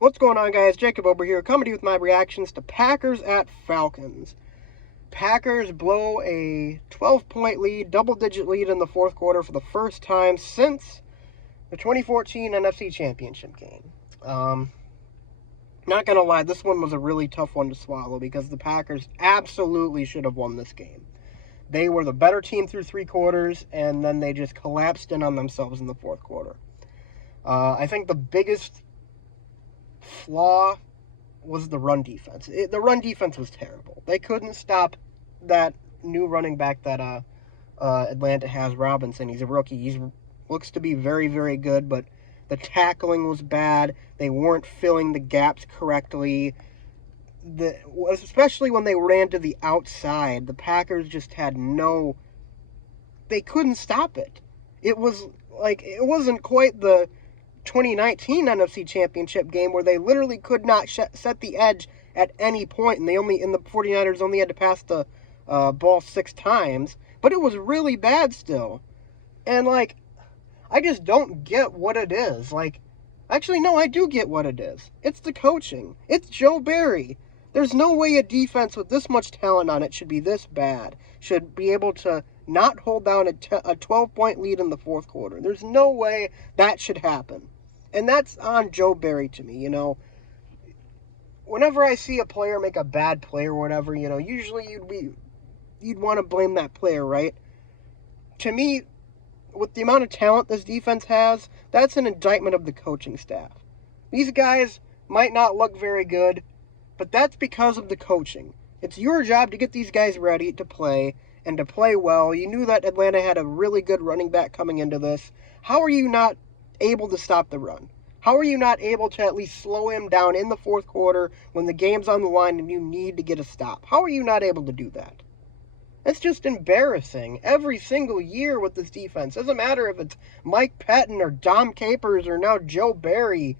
What's going on, guys? Jacob over here, coming to you with my reactions to Packers at Falcons. Packers blow a 12-point lead, double-digit lead in the fourth quarter for the first time since the 2014 NFC Championship game. Not gonna lie, this one was a really tough one to swallow because the Packers absolutely should have won this game. They were the better team through three quarters, and then they just collapsed in on themselves in the fourth quarter. I think the biggest flaw was the run defense. The run defense was terrible. They couldn't stop that new running back that Atlanta has, Robinson. He's a rookie. He looks to be very, very good, but the tackling was bad. They weren't filling the gaps correctly. Especially when they ran to the outside, the Packers just had they couldn't stop it. It wasn't quite the 2019 NFC Championship game where they literally could not set the edge at any point, and the 49ers only had to pass the ball 6 times, but it was really bad still. And I just don't get what it is. Actually, no, I do get what it is. It's the coaching. It's Joe Barry. There's no way a defense with this much talent on it should be this bad, should be able to not hold down a 12-point lead in the fourth quarter. There's no way that should happen. And that's on Joe Barry to me, Whenever I see a player make a bad play or whatever, usually you'd want to blame that player, right? To me, with the amount of talent this defense has, that's an indictment of the coaching staff. These guys might not look very good, but that's because of the coaching. It's your job to get these guys ready to play and to play well. You knew that Atlanta had a really good running back coming into this. How are you not able to stop the run? How are you not able to at least slow him down in the fourth quarter when the game's on the line and you need to get a stop? How are you not able to do that? It's just embarrassing every single year with this defense. Doesn't matter if it's Mike Pettin or Dom Capers or now Joe Barry.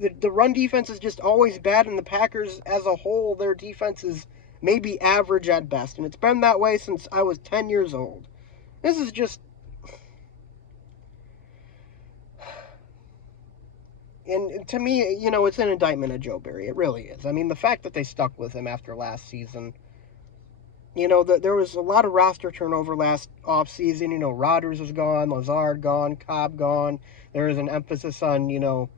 The run defense is just always bad, and the Packers as a whole, their defense is maybe average at best. And it's been that way since I was 10 years old. This is just... And to me, it's an indictment of Joe Barry. It really is. I mean, the fact that they stuck with him after last season... there was a lot of roster turnover last offseason. Rodgers was gone, Lazard gone, Cobb gone. There was an emphasis on,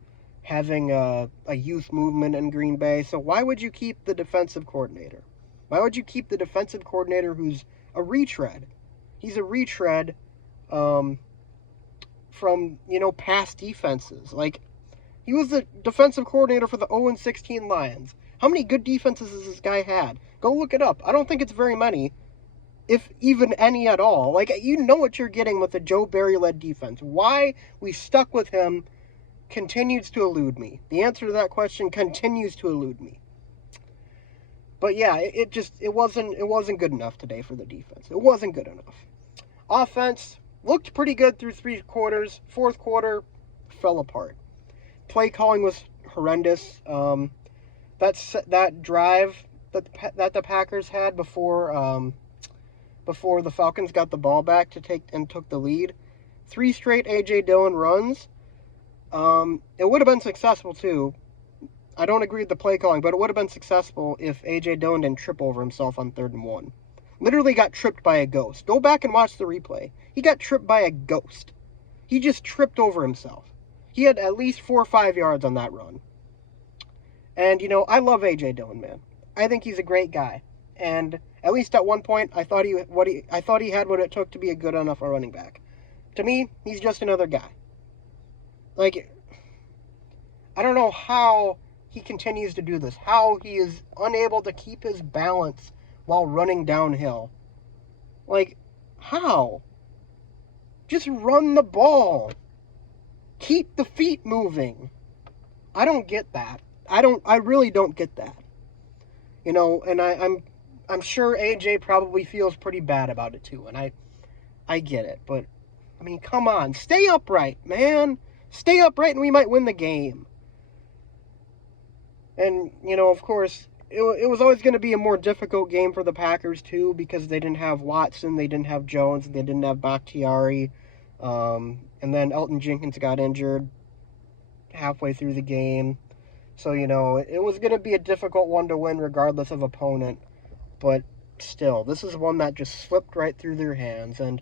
having a youth movement in Green Bay. So why would you keep the defensive coordinator? Why would you keep the defensive coordinator who's a retread? He's a retread from, past defenses. He was the defensive coordinator for the 0-16 Lions. How many good defenses has this guy had? Go look it up. I don't think it's very many, if even any at all. You know what you're getting with the Joe Barry-led defense. Why we stuck with him continues to elude me. The answer to that question continues to elude me. But yeah, it wasn't good enough today for the defense. It wasn't good enough. Offense looked pretty good through 3 quarters. Fourth quarter fell apart. Play calling was horrendous. That drive that the Packers had before the Falcons got the ball back took the lead. 3 straight A.J. Dillon runs. It would have been successful too. I don't agree with the play calling, but it would have been successful if A.J. Dillon didn't trip over himself on 3rd and 1. Literally got tripped by a ghost. Go back and watch the replay. He got tripped by a ghost. He just tripped over himself. He had at least 4 or 5 yards on that run. And, I love A.J. Dillon, man. I think he's a great guy. And at least at one point, I thought he had what it took to be a good enough running back. To me, he's just another guy. I don't know how he continues to do this. How he is unable to keep his balance while running downhill. How? Just run the ball. Keep the feet moving. I don't get that. I really don't get that. And I'm sure AJ probably feels pretty bad about it too, and I get it, but I mean, come on, stay upright, man. Stay upright and we might win the game. And, of course, it was always going to be a more difficult game for the Packers too, because they didn't have Watson, they didn't have Jones, they didn't have Bakhtiari, and then Elton Jenkins got injured halfway through the game. So, you know, it was going to be a difficult one to win regardless of opponent. But still, this is one that just slipped right through their hands. And,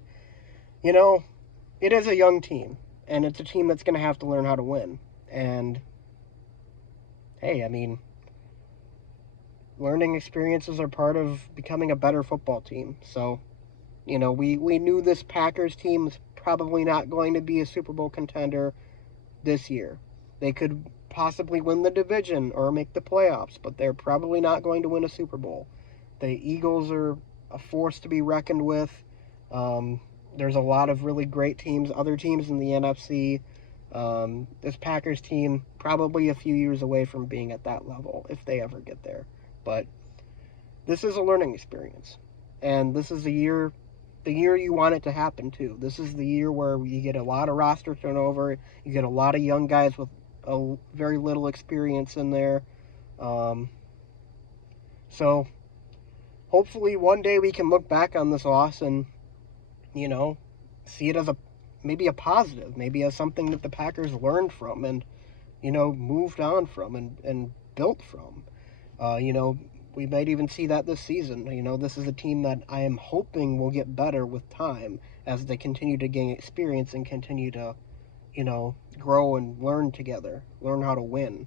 you know, it is a young team. And it's a team that's going to have to learn how to win. And, hey, I mean, learning experiences are part of becoming a better football team. So, you know, we knew this Packers team was probably not going to be a Super Bowl contender this year. They could possibly win the division or make the playoffs, but they're probably not going to win a Super Bowl. The Eagles are a force to be reckoned with. There's a lot of really great teams, other teams in the NFC. This Packers team probably a few years away from being at that level if they ever get there. But this is a learning experience. And this is the year you want it to happen too. This is the year where you get a lot of roster turnover. You get a lot of young guys with a very little experience in there. So hopefully one day we can look back on this loss and, you know, see it as maybe a positive, maybe as something that the Packers learned from and, you know, moved on from and built from. You know, we might even see that this season. You know, this is a team that I am hoping will get better with time as they continue to gain experience and continue to, you know, grow and learn together, learn how to win.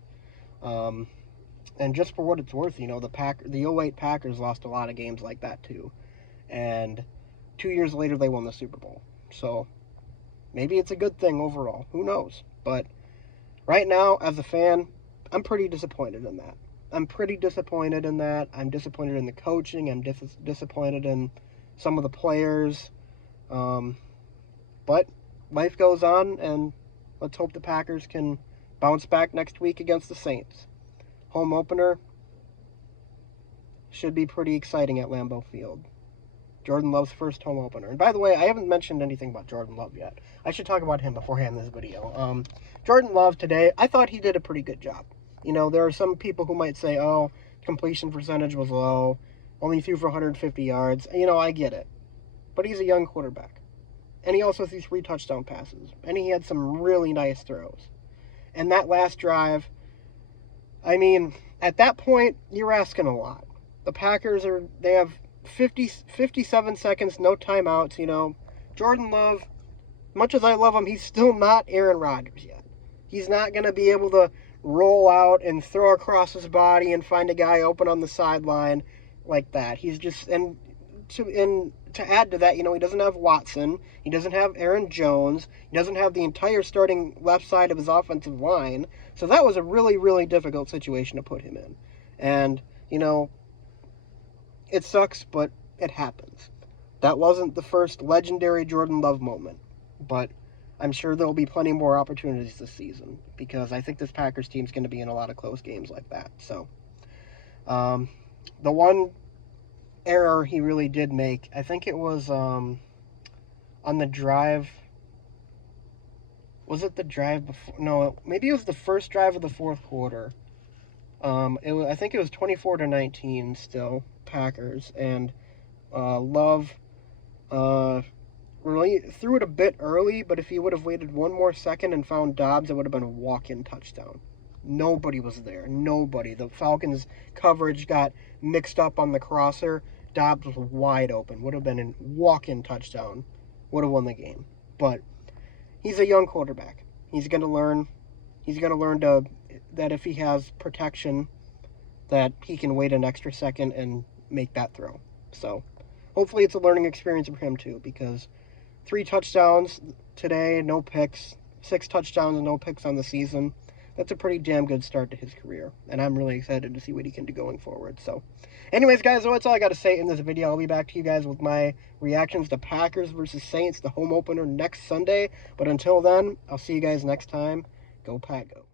And just for what it's worth, you know, the 08 Packers lost a lot of games like that too. And 2 years later, they won the Super Bowl. So maybe it's a good thing overall. Who knows? But right now, as a fan, I'm pretty disappointed in that. I'm disappointed in the coaching. I'm disappointed in some of the players. But life goes on, and let's hope the Packers can bounce back next week against the Saints. Home opener should be pretty exciting at Lambeau Field. Jordan Love's first home opener. And by the way, I haven't mentioned anything about Jordan Love yet. I should talk about him beforehand in this video. Jordan Love today, I thought he did a pretty good job. You know, there are some people who might say, oh, completion percentage was low, only threw for 150 yards. You know, I get it. But he's a young quarterback. And he also threw 3 touchdown passes. And he had some really nice throws. And that last drive, I mean, at that point, you're asking a lot. The Packers they have 57 seconds, no timeouts, you know. Jordan Love, much as I love him, he's still not Aaron Rodgers yet. He's not going to be able to roll out and throw across his body and find a guy open on the sideline like that. He's just, and to add to that, you know, he doesn't have Watson, he doesn't have Aaron Jones, he doesn't have the entire starting left side of his offensive line. So that was a really, really difficult situation to put him in. And, you know, it sucks, but it happens. That wasn't the first legendary Jordan Love moment, but I'm sure there'll be plenty more opportunities this season because I think this Packers team's going to be in a lot of close games like that. So, the one error he really did make, I think it was on the drive. Was it the drive before? No, maybe it was the first drive of the fourth quarter. I think it was 24-19 still, Packers, and Love really threw it a bit early, but if he would have waited one more second and found Dobbs, it would have been a walk-in touchdown. Nobody was there. Nobody. The Falcons' coverage got mixed up on the crosser. Dobbs was wide open. Would have been a walk-in touchdown. Would have won the game. But he's a young quarterback. He's going to learn. He's going to learn that if he has protection, that he can wait an extra second and make that throw. So hopefully it's a learning experience for him too, because 3 touchdowns today, no picks, 6 touchdowns and no picks on the season. That's a pretty damn good start to his career, and I'm really excited to see what he can do going forward. So anyways, guys, that's all I got to say in this video. I'll be back to you guys with my reactions to Packers versus Saints, the home opener next Sunday. But until then, I'll see you guys next time. Go Pack Go.